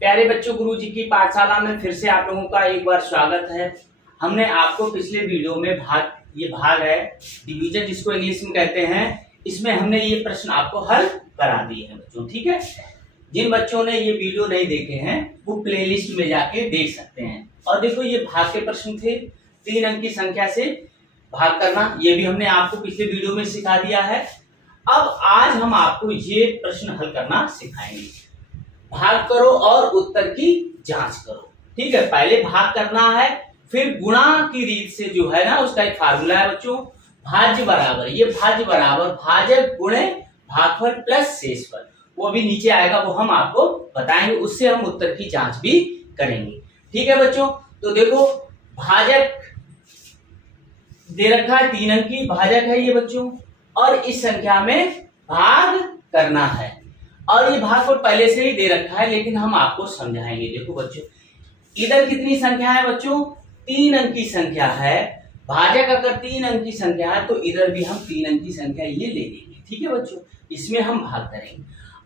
प्यारे बच्चों, गुरुजी की पाठशाला में फिर से आप लोगों का एक बार स्वागत है। हमने आपको पिछले वीडियो में ये भाग है डिवीजन, जिसको इंग्लिश में कहते हैं, इसमें हमने ये प्रश्न आपको हल करा दिए हैं बच्चों। ठीक है, जिन बच्चों ने ये वीडियो नहीं देखे हैं वो प्लेलिस्ट में जाके देख सकते हैं। और देखो, ये भाग के प्रश्न थे, 3 अंक की संख्या से भाग करना, ये भी हमने आपको पिछले वीडियो में सिखा दिया है। अब आज हम आपको ये प्रश्न हल करना सिखाएंगे। भाग करो और उत्तर की जांच करो। ठीक है, पहले भाग करना है, फिर गुणा की रीत से जो है ना, उसका एक फार्मूला है बच्चों, भाज्य बराबर, ये भाज्य बराबर भाजक गुणे भागफल प्लस शेषफल, वो भी नीचे आएगा, वो हम आपको बताएंगे, उससे हम उत्तर की जांच भी करेंगे। ठीक है बच्चों, तो देखो भाजक दे रखा है, 3 अंक की भाजक है ये बच्चों, और इस संख्या में भाग करना है, और ये भागफल पहले से ही दे रखा है, लेकिन हम आपको समझाएंगे। देखो बच्चों, इधर कितनी संख्या है बच्चों, 3 अंक की संख्या है। भाजक अगर 3 अंक की संख्या है तो इधर भी हम 3 अंक की संख्या ये ले लेंगे। ठीक है बच्चों, इसमें हम भाग करेंगे।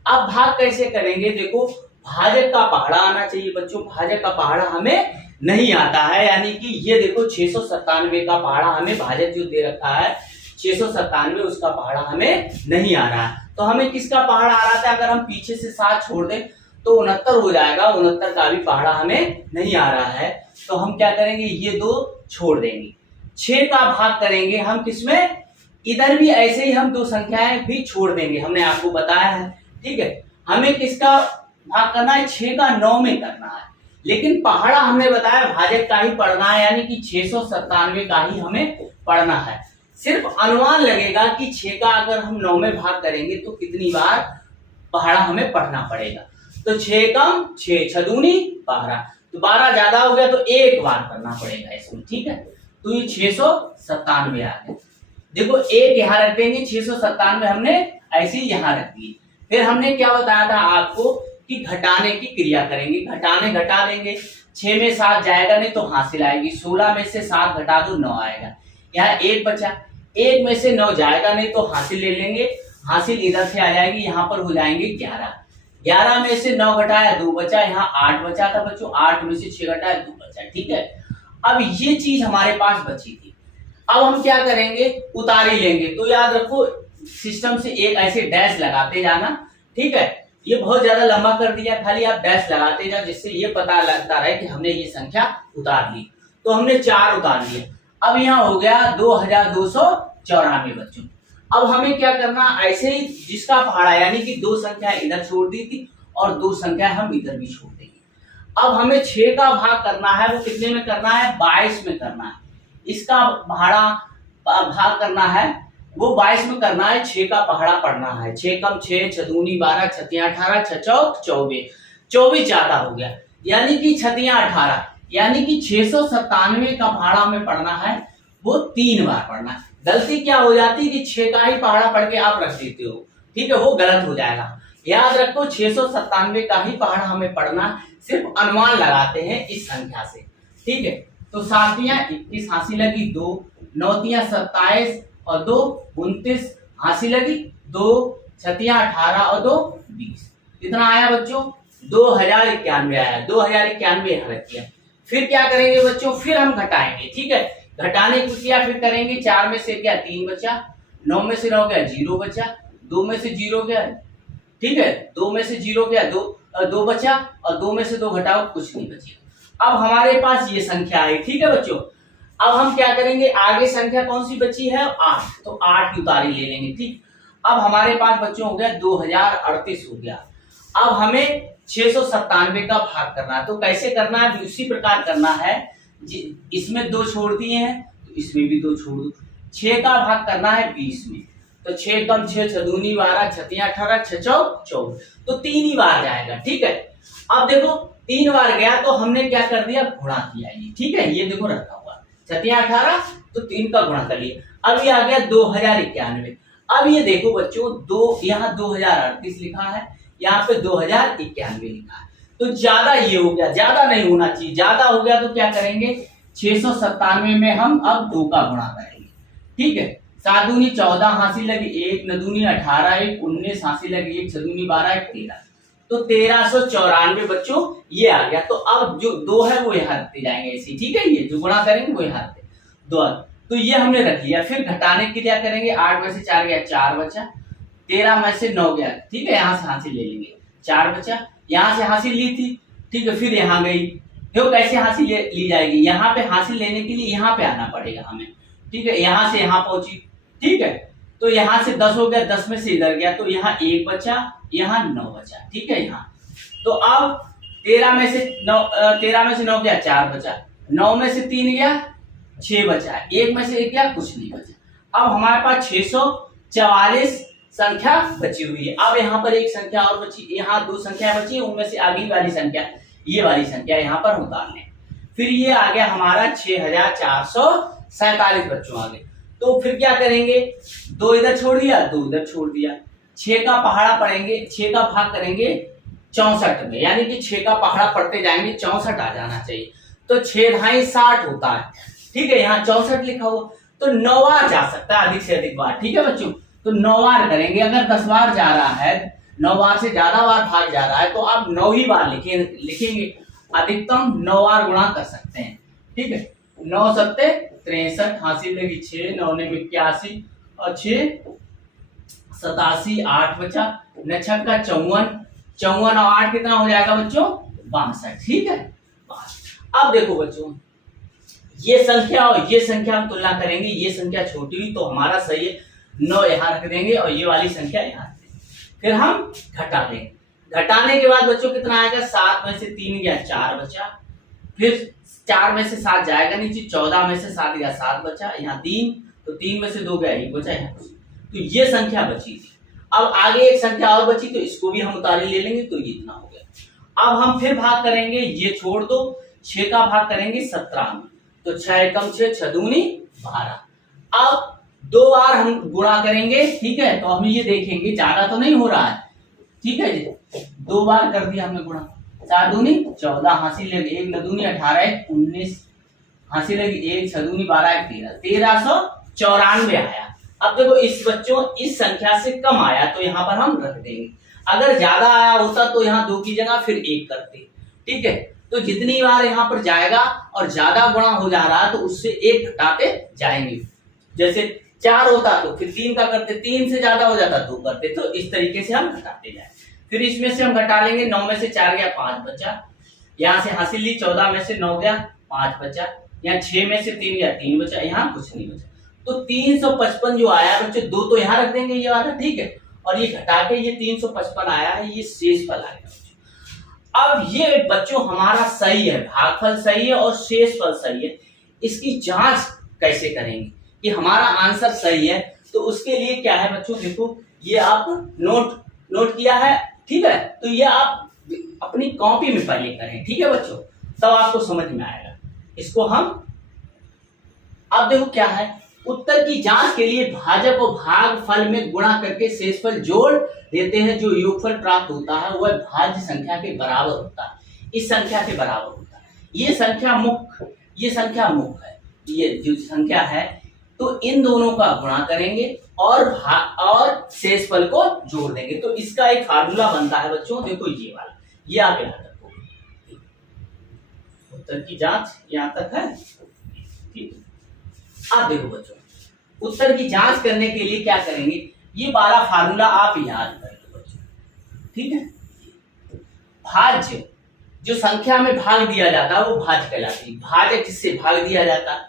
अब भाग कैसे करेंगे, देखो भाजक का पहाड़ा आना चाहिए बच्चों, भाजक का पहाड़ा हमें नहीं आता है, यानी कि ये देखो 697 का पहाड़ा हमें, भाजक जो दे रखा है 697, उसका पहाड़ा हमें नहीं आ रहा है। तो हमें किसका पहाड़ा आ रहा था, अगर हम पीछे से 7 छोड़ दें तो 69 हो जाएगा, 69 का भी पहाड़ा हमें नहीं आ रहा है। तो हम क्या करेंगे, ये 2 छोड़ देंगे, 6 का भाग करेंगे हम किसमें, इधर भी ऐसे ही हम 2 संख्याएं भी छोड़ देंगे, हमने आपको बताया है। ठीक है, हमें किसका भाग करना है, 6 का 9 में करना है, लेकिन पहाड़ा हमने बताया भाजक का ही पढ़ना है, यानी कि 697 का ही हमें पढ़ना है। सिर्फ अनुमान लगेगा कि 6 का अगर हम 9 में भाग करेंगे तो कितनी बार पहाड़ा हमें पढ़ना पड़ेगा। तो 6 कम 6, 6 दूनी 12, तो 12 ज्यादा हो गया तो 1 बार करना पड़ेगा इसमें। ठीक है, तो ये 697 आ गया। देखो 1 यहाँ रख देंगे, 697 हमने ऐसे ही यहाँ रख दिए। फिर हमने क्या बताया था आपको कि घटाने की क्रिया करेंगे, घटा देंगे, 6 में 7 जाएगा नहीं तो हासिल आएगी, 16 में से 7 घटा दो 9 आएगा, यहाँ 1 बचा, 1 में से 9 जाएगा नहीं तो हासिल ले लेंगे, हासिल इधर से आ जाएगी, यहाँ पर हो जाएंगे 11, 11 में से 9 घटाया 2 बचा, यहाँ 8 बचा था बच्चों, 8 में से 6 घटाया 2 बचा। ठीक है, अब ये चीज हमारे पास बची थी। अब हम क्या करेंगे, उतारी लेंगे। तो याद रखो, सिस्टम से एक ऐसे डैश लगाते जाना। ठीक है, ये बहुत ज्यादा लंबा कर दिया, खाली आप डैश लगाते जाओ, जिससे ये पता लगता रहे कि हमने ये संख्या उतार ली। तो हमने 4 उतार लिया, अब यहाँ हो गया 2294 बच्चों। अब हमें क्या करना, ऐसे ही जिसका पहाड़ा, यानी कि 2 संख्या इधर छोड़ दी थी और 2 संख्या हम इधर भी छोड़ देंगे। अब हमें 6 का भाग करना है, वो कितने में करना है, 22 में करना है। इसका पहाड़ा भाग करना है, वो 22 में करना है, 6 का पहाड़ा पढ़ना है। 6 कम 6, 6 दूनी 12, 6 तियां 18, 6 चौक 24, 24 ज्यादा हो गया, यानी कि 6 तियां 18, यानी कि 697 का पहाड़ा में पढ़ना है, वो 3 बार पढ़ना है। गलती क्या हो जाती है कि 6 का ही पहाड़ा पढ़ के आप रख देते हो, ठीक है, वो गलत हो जाएगा। याद रखो 697 का ही पहाड़ा हमें पढ़ना, सिर्फ अनुमान लगाते हैं इस संख्या से। ठीक है, तो 7 तियां 21 हासिल लगी 2, 9 तियां 27 और 2 29 हासिल लगी 2, 6 तियां 18 और 2 20, कितना आया बच्चों, 2091 आया, 2091 यहाँ रख दिया। फिर क्या करेंगे बच्चों, फिर हम घटाएंगे। ठीक है, घटाने की क्रिया फिर करेंगे, 4 में से क्या 3 बचा, 9 में से 9 गया 0 बचा, 2 में से 0 गया, ठीक है, 2 में से 0 गया 2 बचा, और 2 में से 2 घटाओ कुछ नहीं बचेगा। अब हमारे पास ये संख्या आई। ठीक है बच्चों, अब हम क्या करेंगे, आगे संख्या कौन सी बची है, 8, तो 8 की उतारी ले लेंगे। ठीक, अब हमारे पास बच्चों हो गया 2038 हो गया। अब हमें 697 का भाग करना है, तो कैसे करना है, उसी प्रकार करना है, इसमें 2 छोड़ दिए हैं तो इसमें भी 2 छोड़ दो। 6 का भाग करना है 20 में, तो 6 कम 6, 6 दूनी 12, 6 तियां 18, 6 चौक 24, तो 3 ही बार जाएगा। ठीक है, अब देखो 3 बार गया तो हमने क्या कर दिया, गुणा किया ये। ठीक है, ये देखो रखा हुआ 6 तियां 18, तो 3 का गुणा कर लिया। अब ये आ गया 2091। अब ये देखो बच्चों, यहाँ 2038 लिखा है, यहाँ पे 2091 लिखा है, तो ज्यादा ये हो गया, ज्यादा नहीं होना चाहिए। ज्यादा हो गया तो क्या करेंगे, 697 में हम अब 2 का गुणा करेंगे। ठीक है, 7 दूनी 14 हासिल लगी 1, 9 दूनी 18, 1 19 हासिल लगी 1, 6 दूनी 12, 1 13, तो 1394 बच्चों ये आ गया। तो अब जो 2 है वो यहाँ रखते जाएंगे ऐसे, ठीक है। ये जो गुणा करेंगे वो यहाँ रखते 2, तो ये हमने रख लिया। फिर घटाने के क्या करेंगे, 8 में से 4 गया 4 बचा, 13 में से 9 गया, ठीक है। यहाँ से हासिल ले लेंगे 4 बचा, यहाँ से हासिल ली थी, ठीक है। फिर यहाँ गई, देखो कैसे हासिल ली जाएगी, यहाँ पे हासिल लेने के लिए यहाँ पे आना पड़ेगा हमें, ठीक है। यहाँ से यहाँ पहुंची, ठीक है। तो यहाँ से 10 हो गया, 10 में से इधर गया, तो यहाँ 1 बचा, यहाँ 9 बचा, ठीक है। यहाँ तो अब 13 में से 9 गया 4 बचा, 9 में से 3 गया 6 बचा, 1 में से 1 गया कुछ नहीं बचा। अब हमारे पास 644 संख्या बची हुई है। अब यहाँ पर एक संख्या और बची, यहाँ 2 संख्या बची, उनमें से अगली वाली संख्या, ये वाली संख्या यहाँ पर उतारने। फिर ये आ गया हमारा 6447 बच्चों आ गए। तो फिर क्या करेंगे, 2 इधर छोड़ दिया, 2 इधर छोड़ दिया, 6 का पहाड़ा पढ़ेंगे, 6 का भाग करेंगे 64 में, यानी कि 6 का पहाड़ा पढ़ते जाएंगे 64 आ जाना चाहिए। तो 6 ढाई 60 होता है, ठीक है। यहाँ 64 लिखा हुआ, तो 9 बार जा सकता है, अधिक से अधिक बार, ठीक है बच्चों। तो 9 बार करेंगे, अगर 10 बार जा रहा है, 9 बार से ज्यादा बार भाग जा रहा है, तो आप 9 ही बार लिखेंगे। अधिकतम 9 बार गुणा कर सकते हैं, ठीक है। 9 सत्ते 63, हासिल लगी 6, 9 ने 81 और 6 87, 8 बचा, 9 छक्का 54, 54 और 8 कितना हो जाएगा बच्चों, 62, ठीक है। अब देखो बच्चों, ये संख्या और ये संख्या हम तुलना करेंगे, ये संख्या छोटी हुई तो हमारा सही है, 9 यहाँ रख देंगे और ये वाली संख्या यहाँ रख देंगे। फिर हम घटा देंगे, घटाने के बाद बच्चों कितना आएगा, 7 में से 3 गया 4 बचा, फिर 4 में से 7 जाएगा नीचे, 14 में से 7 गया 7 बचा, यहाँ 3, तो 3 में से 2 गया 1 बचा, यहाँ तो ये संख्या बची थी। अब आगे एक संख्या और बची, तो इसको भी हम उतारे ले लेंगे, तो ये इतना हो गया। अब हम फिर भाग करेंगे, ये छोड़ दो, 6 का भाग करेंगे 17 में, तो 6 एकम 6, 6 दूनी 12। अब 2 बार हम गुणा करेंगे, ठीक है। तो हम ये देखेंगे ज्यादा तो नहीं हो रहा है, ठीक है जी। 2 बार कर दिया हमने गुणा, 4 दूनी 14, हासिल लगी 1 दूनी 18, 19, हासिल लगी 1 6 दूनी 12, 13, 1394 आया। अब देखो इस बच्चों इस संख्या से कम आया, तो यहाँ पर हम रख देंगे। अगर ज्यादा आया होता तो यहाँ 2 की जगह फिर 1 करते, ठीक है। तो जितनी बार यहाँ पर जाएगा और ज्यादा गुणा हो जा रहा है, तो उससे 1 घटाते जाएंगे। जैसे 4 होता तो फिर 3 का करते, 3 से ज्यादा हो जाता 2 करते, तो इस तरीके से हम घटाते जाए। फिर इसमें से हम घटा लेंगे, 9 में से 4 गया 5 बचा, यहाँ से हासिल ली, 14 में से 9 गया 5 बचा, यहाँ 6 में से 3 गया 3 बचा, यहाँ कुछ नहीं बचा। तो 355 जो आया बच्चे, 2 तो यहाँ रख देंगे ये वाला, ठीक है। और ये घटा के ये 355 आया है, ये शेष फल आएगा। अब ये बच्चों हमारा सही है, भागफल सही है और शेष फल सही है। इसकी जांच कैसे करेंगे कि हमारा आंसर सही है, तो उसके लिए क्या है बच्चों, देखो ये आप नोट किया है, ठीक है। तो ये आप अपनी कॉपी में पहले करें, ठीक है बच्चों, तब आपको समझ में आएगा। इसको हम अब देखो क्या है, उत्तर की जांच के लिए भाजक और भागफल में गुणा करके शेषफल जोड़ देते हैं। जो योगफल प्राप्त होता है वह भाज्य संख्या के बराबर होता है, इस संख्या के बराबर होता है। ये संख्या मुख्य है, ये जो संख्या है, तो इन दोनों का गुणा करेंगे और शेषफल को जोड़ देंगे। तो इसका एक फार्मूला बनता है बच्चों, देखो ये वाला, ये आप याद रखो। उत्तर की जांच यहां तक है, ठीक है। अब देखो बच्चों, उत्तर की जांच करने के लिए क्या करेंगे, ये 12 फार्मूला आप याद कर लो बच्चों, ठीक है। भाज्य, जो संख्या में भाग दिया जाता है वो भाज्य कहलाती है। भाजक जिससे भाग दिया जाता है,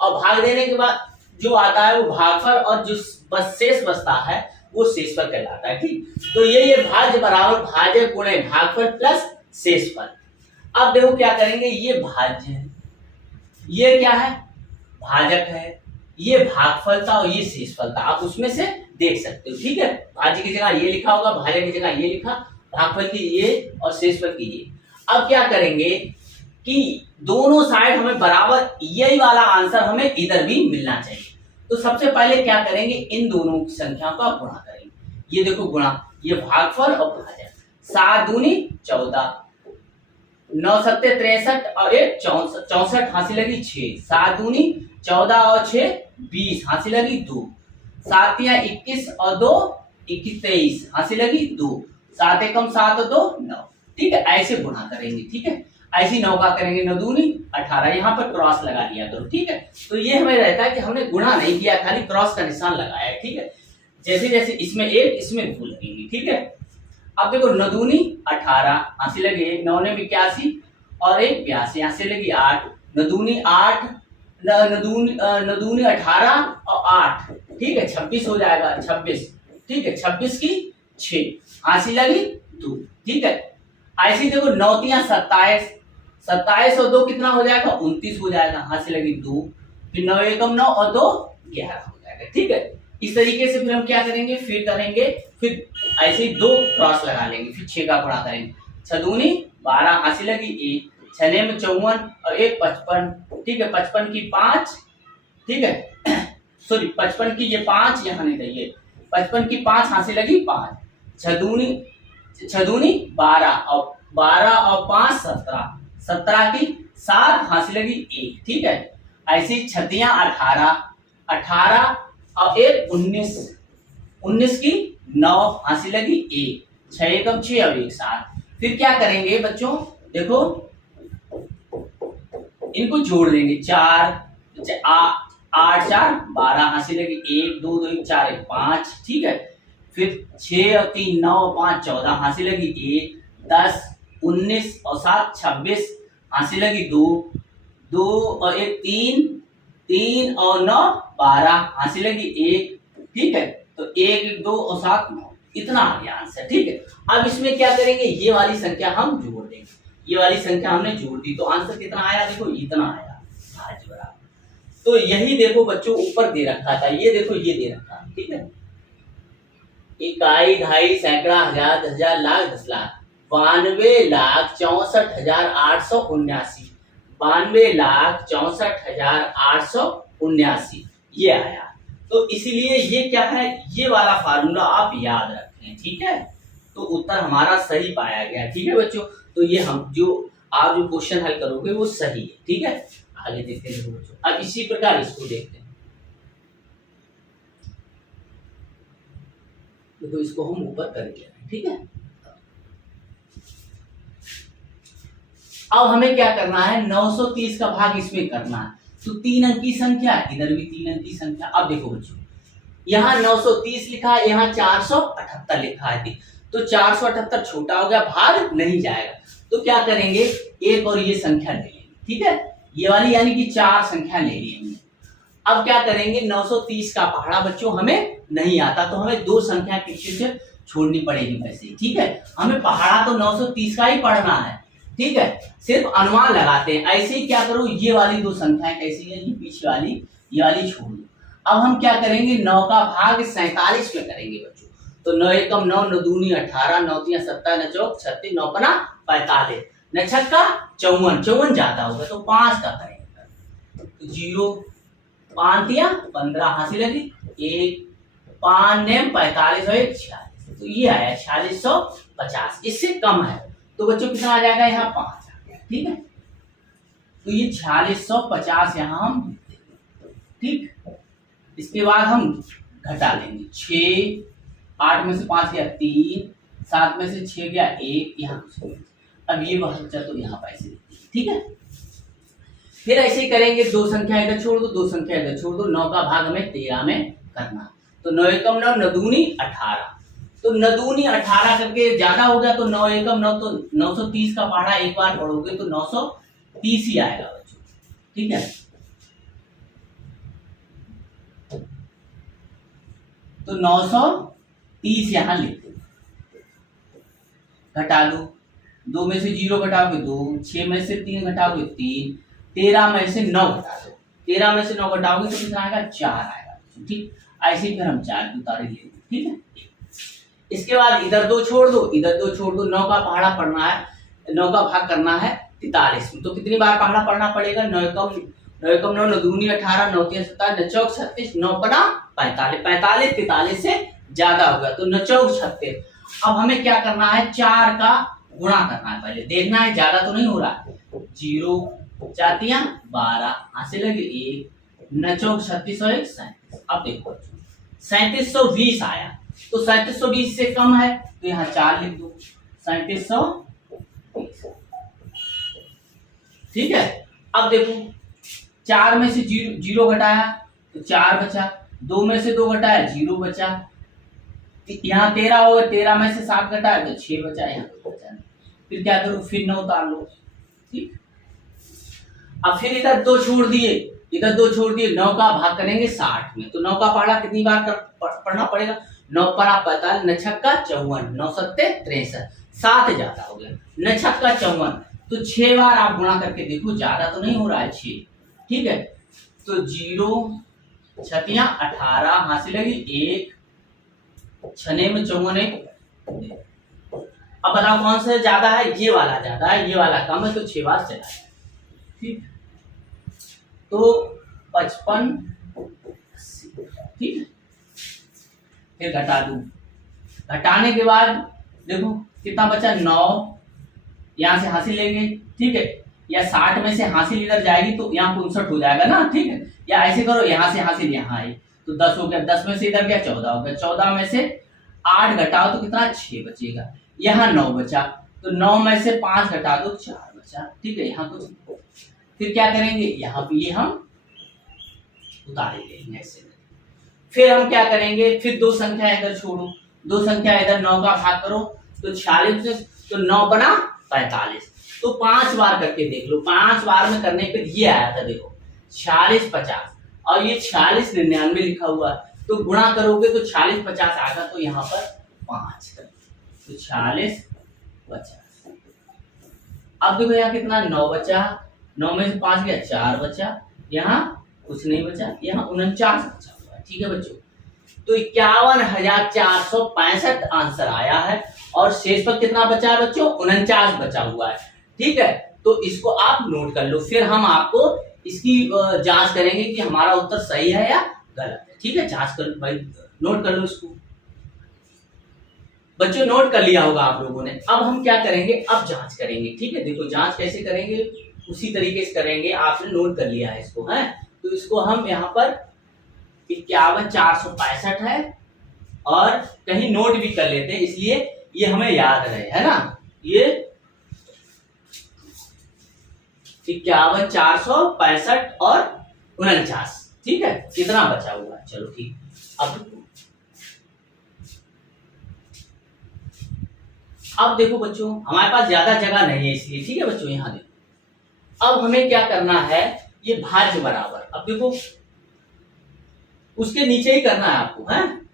और भाग देने के बाद जो आता है वो भागफल, और जो बस शेष बचता है वो शेषफल कहलाता है, ठीक। तो ये भाज्य बराबर भाजक गुणे भागफल प्लस शेषफल। अब देखो क्या करेंगे, ये भाज्य है, ये क्या है, भाजक है, ये भागफल था और ये शेषफल था, आप उसमें से देख सकते हो, ठीक है। भाज्य की जगह ये लिखा होगा, भाजक की जगह ये लिखा, भागफल की ये और शेषफल की ये। अब क्या करेंगे कि दोनों साइड हमें बराबर, यही वाला आंसर हमें इधर भी मिलना चाहिए। तो सबसे पहले क्या करेंगे, इन दोनों की संख्याओं का गुणा करेंगे। ये देखो गुणा, ये भागफल और भाजक, 7 दूनी 14, 9 सत्ते 63 और 1 64, हासिल लगी 6, 7 दूनी 14 और 6 20, हासिल लगी 2, 7 21 और 2 21 23, हासिल लगी 2, 7 एकम 7 और 2 9। ठीक है, ऐसे गुणा करेंगे। ठीक है, ऐसी 9 का करेंगे 9 दूनी 18, यहाँ पर क्रॉस लगा दिया करो। ठीक है, तो ये हमें रहता है कि हमने गुणा नहीं किया, खाली क्रॉस का निशान लगाया है। ठीक है, जैसे जैसे इसमें 1 इसमें 2 लगेंगी। ठीक है, अब देखो 9 दूनी 18, यहाँ से लगे 9 ने 81 और 1 82, यहाँ से लगी 8, 9 दूनी 8, 9 दूनी 18 और 8, ठीक है 26 हो जाएगा, 26। ठीक है, 26 की 6, यहाँ से लगी 2। ठीक है, ऐसी देखो 9 तियां 27, 27 और 2 कितना हो जाएगा, 29 हो जाएगा, यहाँ से लगी 2, फिर 9 एकम 9 और 2 11 हो जाएगा। ठीक है, इस तरीके से फिर हम क्या करेंगे, फिर ऐसे ही 2 क्रॉस लगा लेंगे, फिर 6 का गुणा करेंगे, 6 दूनी 12, यहाँ से लगी 1, 6 ने 54 और 1 55। ठीक है, 55 की 5, ठीक है सॉरी 55 की ये 5 यहाँ नहीं चाहिए, 55 की 5 यहाँ से लगी 5, 6 दूनी 12 और 5 17, 17 की 7 यहाँ से लगी 1। ठीक है, ऐसी 6 तियां 18, 18 और 1 19, 19 की 9 यहाँ से लगी 1, 6 एकम 6 और 1 7। फिर क्या करेंगे बच्चों, देखो इनको जोड़ देंगे, 4 8 4 12, यहाँ से लगी 1 2 2 4 1 5। ठीक है, फिर 6 और 3 9 5 14, यहाँ से लगी 1 10 19 और 7 26, यहाँ से लगी 2 2 और 1 3 3 और 9 12, यहाँ से लगी 1। ठीक है, तो 1 2 और 7 9, इतना आ गया आंसर। ठीक है, अब इसमें क्या करेंगे, ये वाली संख्या हम जोड़ देंगे, ये वाली संख्या हमने जोड़ दी तो आंसर कितना आया, देखो इतना आया, भाज्य बराबर। तो यही देखो बच्चों ऊपर दे रखा था, ये देखो ये दे रखा। ठीक है, इकाई ढाई सैकड़ा हजार 10 हजार लाख 10 लाख 92,64,879, 92,64,879 ये आया। तो इसीलिए ये क्या है, ये वाला फार्मूला आप याद रखें। ठीक है, तो उत्तर हमारा सही पाया गया। ठीक है बच्चों, तो ये हम आप जो क्वेश्चन हल करोगे वो सही है। ठीक है, आगे देखते हैं बच्चों, अब इसी प्रकार इसको देखते हैं। देखो इसको हम ऊपर करेंगे। ठीक है, अब हमें क्या करना है, 930 का भाग इसमें करना है, तो 3 अंक की संख्या, इधर भी 3 अंक की संख्या। अब देखो बच्चों, यहाँ 930 लिखा है, यहाँ 478 लिखा है, तो 478 छोटा हो गया, भाग नहीं जाएगा, तो क्या करेंगे, एक और ये संख्या ले लेंगे। ठीक है, ये वाली यानी कि 4 संख्या ले ली हमने। अब क्या करेंगे, 930 का पहाड़ा बच्चों हमें नहीं आता, तो हमें 2 संख्या पीछे से छोड़नी पड़ेगी वैसे। ठीक है, हमें पहाड़ा तो 930 का ही पढ़ना है। ठीक है, सिर्फ अनुमान लगाते हैं। ऐसे ही क्या करो, ये वाली 2 संख्याएं कैसी है, ये पीछे वाली, ये वाली छोड़ दो। अब हम क्या करेंगे, 9 का भाग 47 में करेंगे बच्चों, तो 9 एकम 9, 9 दूनी 18, 9 तियां 17, 9 चौक 36, 9 पना 45, 9 छक्का 54, 54 ज्यादा होगा तो 5 का करेंगे, तो 0 5 तियां 15, यहाँ से लगी 1 5 ने 45 और 1 46, तो ये आया 4650। इससे कम है तो बच्चों कितना आ जाएगा, यहाँ 5 आ गया। ठीक है, तो ये 4650 यहाँ हम लिख देंगे। ठीक, इसके बाद हम घटा लेंगे, 6 8 में से 5 गया 3, 7 में से 6 गया 1, यहाँ अब ये बच्चा तो यहाँ पर ऐसे। ठीक है, फिर ऐसे ही करेंगे, 2 संख्या इधर छोड़ दो, 2 संख्या इधर छोड़ दो, 9 का भाग हमें 13 में करना, तो 9 एकम 9, 9 दूनी 18, तो 9 दूनी 18 करके ज्यादा हो गया, तो 9 एकम 9, तो 930 का पहाड़ा एक बार पढ़ोगे तो 930 ही आएगा बच्चों। ठीक है, तो 930 यहाँ लिख दो, घटा लो, 2 में से 0 घटाओगे 2, 6 में से 3 घटाओगे 3, 13 में से 9 घटा दो, 13 में से 9 घटाओगे तो कितना आएगा, 4 आएगा। ठीक, ऐसे ही फिर हम 4 की उतारे लेंगे। ठीक है, इसके बाद इधर 2 छोड़ दो, इधर 2 छोड़ दो, 9 का पहाड़ा पढ़ना है, 9 का भाग करना है 43 में, तो कितनी बार पहाड़ा पढ़ना पड़ेगा, 9 एकम 9, 9 दूनी 18, 9 तियां 17, 9 चौक 36, 9 पना 45, 45 43 से ज्यादा होगा, तो 9 चौक 36। अब हमें क्या करना है, 4 का गुणा करना है, पहले देखना है ज्यादा तो नहीं हो रहा है, 0 4 तियां 12, यहाँ से लगे 1, 9 चौक 36 और 1 37। अब देखो 3720 आया, तो 3720 से कम है तो यहाँ 4 लिख दो, 3720 ठीक है। अब देखो 4 में से 0 घटाया तो 4 बचा, 2 में से 2 घटाया 0 बचा, यहाँ 13 होगा, 13 में से 7 घटाया तो 6 बचा, यहाँ 2 बचा। फिर क्या करो, फिर 9 उतार लो। ठीक, अब फिर इधर 2 छोड़ दिए, इधर 2 छोड़ दिए, 9 का भाग करेंगे 60 में, तो 9 का पढ़ा कितनी बार पढ़ना पड़ेगा, 9 पढ़ा 45, 9 छक्का 54, 9 सत्ते 63, 7 ज्यादा हो गया, 9 छक्का 54, तो 6 बार आप गुणा करके देखो, ज्यादा तो नहीं हो रहा है 6। ठीक है, तो 0 छतियां 18 हासिल लगी, 1 छने में 54 1। अब बताओ कौन सा ज्यादा है, ये वाला ज्यादा है, ये वाला कम है, तो 6 बार चला है। ठीक, तो 55 ठीक है, फिर घटा दूं, घटाने के बाद देखो कितना बचा, 9 यहां से हासिल लेंगे। ठीक है, या 60 में से हासिल इधर जाएगी तो यहाँ 59 हो जाएगा ना। ठीक है, या ऐसे करो, यहाँ से हासिल यहाँ आई तो 10 हो गया, 10 में से इधर गया 14 हो गया, 14 में से 8 घटाओ तो कितना 6 बचेगा, यहाँ 9 बचा, तो 9 में से 5 घटा दो 4 बचा। ठीक है, यहाँ कुछ फिर क्या करेंगे, यहाँ पे ये हम उतारे लेंगे ऐसे। फिर हम क्या करेंगे, फिर 2 संख्या इधर छोड़ो, 2 संख्या इधर, 9 का भाग करो तो 46, तो 9 बना 45, तो 5 बार करके देख लो, 5 बार में करने पे ये आया था देखो 46 50, और ये 46 99 लिखा हुआ है, तो गुणा करोगे तो 46 50 आएगा, तो यहाँ पर 5 कर, तो 46 50। अब देखो यहाँ कितना 9 बचा, 9 में से 5 गया 4 बचा, यहाँ कुछ नहीं बचा, यहाँ 49 बचा हुआ है। ठीक है बच्चों, तो 51,465 आंसर आया है, और शेष पर कितना बचा है बच्चों, 49 बचा हुआ है। ठीक है, तो इसको आप नोट कर लो, फिर हम आपको इसकी जांच करेंगे कि हमारा उत्तर सही है या गलत है। ठीक है, जांच कर भाई, नोट कर लो इसको। बच्चों नोट कर लिया होगा आप लोगों ने। अब हम क्या करेंगे, अब जांच करेंगे। ठीक है, देखो जांच कैसे करेंगे, उसी तरीके से करेंगे, आपने नोट कर लिया है इसको, है तो इसको हम यहाँ पर 51,465 है, और कहीं नोट भी कर लेते हैं, इसलिए ये हमें याद रहे, है ना। ये 51,465 और 49। ठीक है, कितना बचा हुआ है, चलो ठीक। अब देखो बच्चों, हमारे पास ज्यादा जगह नहीं है इसलिए, ठीक है बच्चों, यहाँ देखो अब हमें क्या करना है, ये भाज्य बराबर, अब देखो उसके नीचे ही करना है आपको, है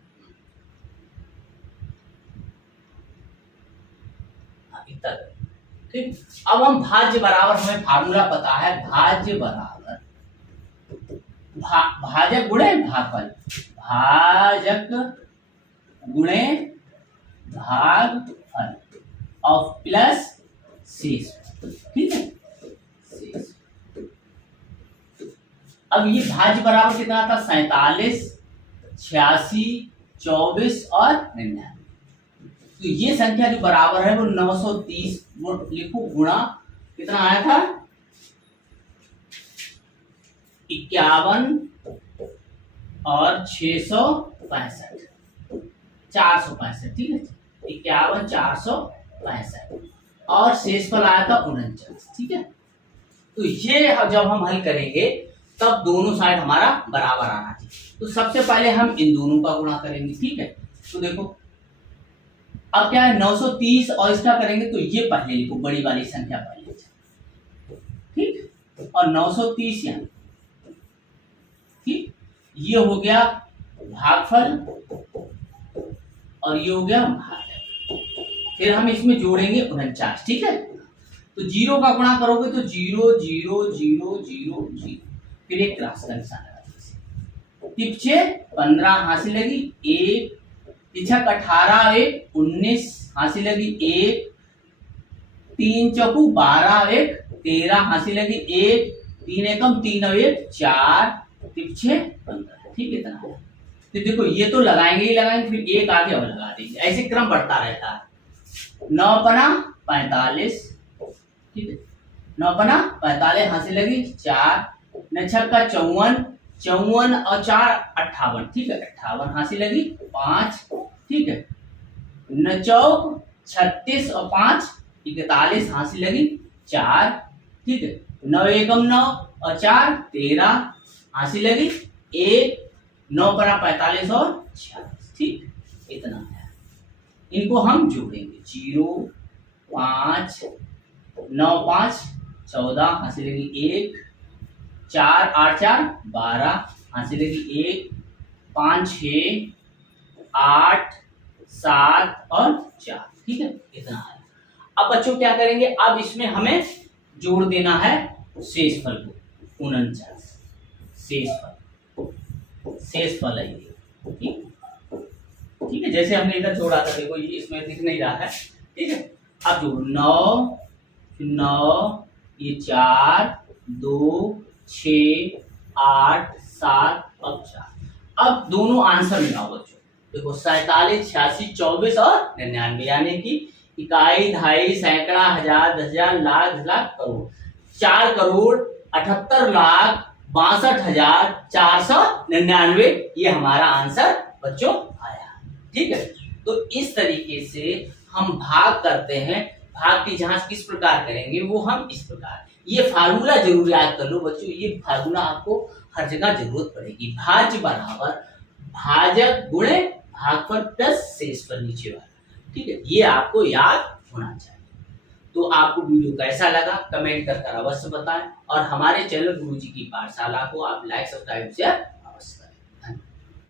ठीक। अब हम भाज्य बराबर, हमें फार्मूला पता है, भाज्य बराबर भाजक गुणे भागफल, भाजक गुणे भागफल और प्लस शेष। ठीक है, शेष। अब ये भाज्य बराबर कितना था, 47 86 24 और 99, तो ये संख्या जो बराबर है वो 930 लिखो, गुणा कितना आया था 51 और 665 465। ठीक है, 51 465 और शेषफल आया था 49। ठीक है, तो ये जब हम हल करेंगे तब दोनों साइड हमारा बराबर आना चाहिए। तो सबसे पहले हम इन दोनों का गुणा करेंगे। ठीक है, तो देखो अब क्या है, 930 और इसका करेंगे तो ये पहले लिखो, बड़ी वाली संख्या पहले। ठीक, और 930 यहाँ, ठीक, ये हो गया भागफल और ये हो गया भाजक। फिर हम इसमें जोड़ेंगे 49। ठीक है, तो 0 का गुणा करोगे तो 0 0 0 0 0, फिर एक क्रॉस का निशान लगा दीजिए, 15 हासिल लगी, 1 छक 18 1 19 हासिल लगी, 1 3 चौकू 12 1 13 हासिल लगी, 1 3 एकम 3 और 1 4 6 15। ठीक है, इतना। तो देखो ये तो लगाएंगे ही लगाएंगे, फिर एक आगे और लगा देंगे, ऐसे क्रम बढ़ता रहता है। 9 पना 45। ठीक है, 9 पना 45 हासिल लगी, 4 9 छक्का 54 54 और 4 58। ठीक है, 58 हासिल लगी, 5। ठीक है, 9 चौक 36 और 5 41 हासिल लगी 4, ठीक है। 9 एकम 9 और 4 13 हासिल लगी 1, 9 बना 45 और 46, ठीक, इतना है। इनको हम जोड़ेंगे 0 5 9 5 14 हासिल लगी 1, 4 8 4 12 हासिल लगी 1, 5 6 8 7 और 4, ठीक है, इतना है। अब बच्चों क्या करेंगे, अब इसमें हमें जोड़ देना है शेषफल को 49, शेषफल है ये, ठीक, ठीक है। जैसे हमने इधर जोड़ा था, देखो ये इसमें दिख नहीं रहा है, ठीक है। अब जोड़ो 9 9 ये 4 2 6 8 7 अब 4। अब दोनों आंसर मिलाओ बच्चों, देखो 47 86 24 और 99, यानी कि इकाई दहाई सैकड़ा हजार 10,000 लाख 10 लाख करोड़ 4,68,62,499 ये हमारा आंसर बच्चों आया, ठीक है। तो इस तरीके से हम भाग करते हैं। भाग की जांच किस प्रकार करेंगे, वो हम इस प्रकार, ये फार्मूला जरूर याद कर लो बच्चों, ये फार्मूला आपको हर जगह जरूरत पड़ेगी। भाज्य बराबर भाजक गुणे भागफल प्लस शेषफल नीचे वाला, ठीक है, ये आपको याद होना चाहिए। तो आपको वीडियो कैसा लगा कमेंट कर अवश्य बताएं, और हमारे चैनल गुरुजी की पाठशाला को आप लाइक सब्सक्राइब शेयर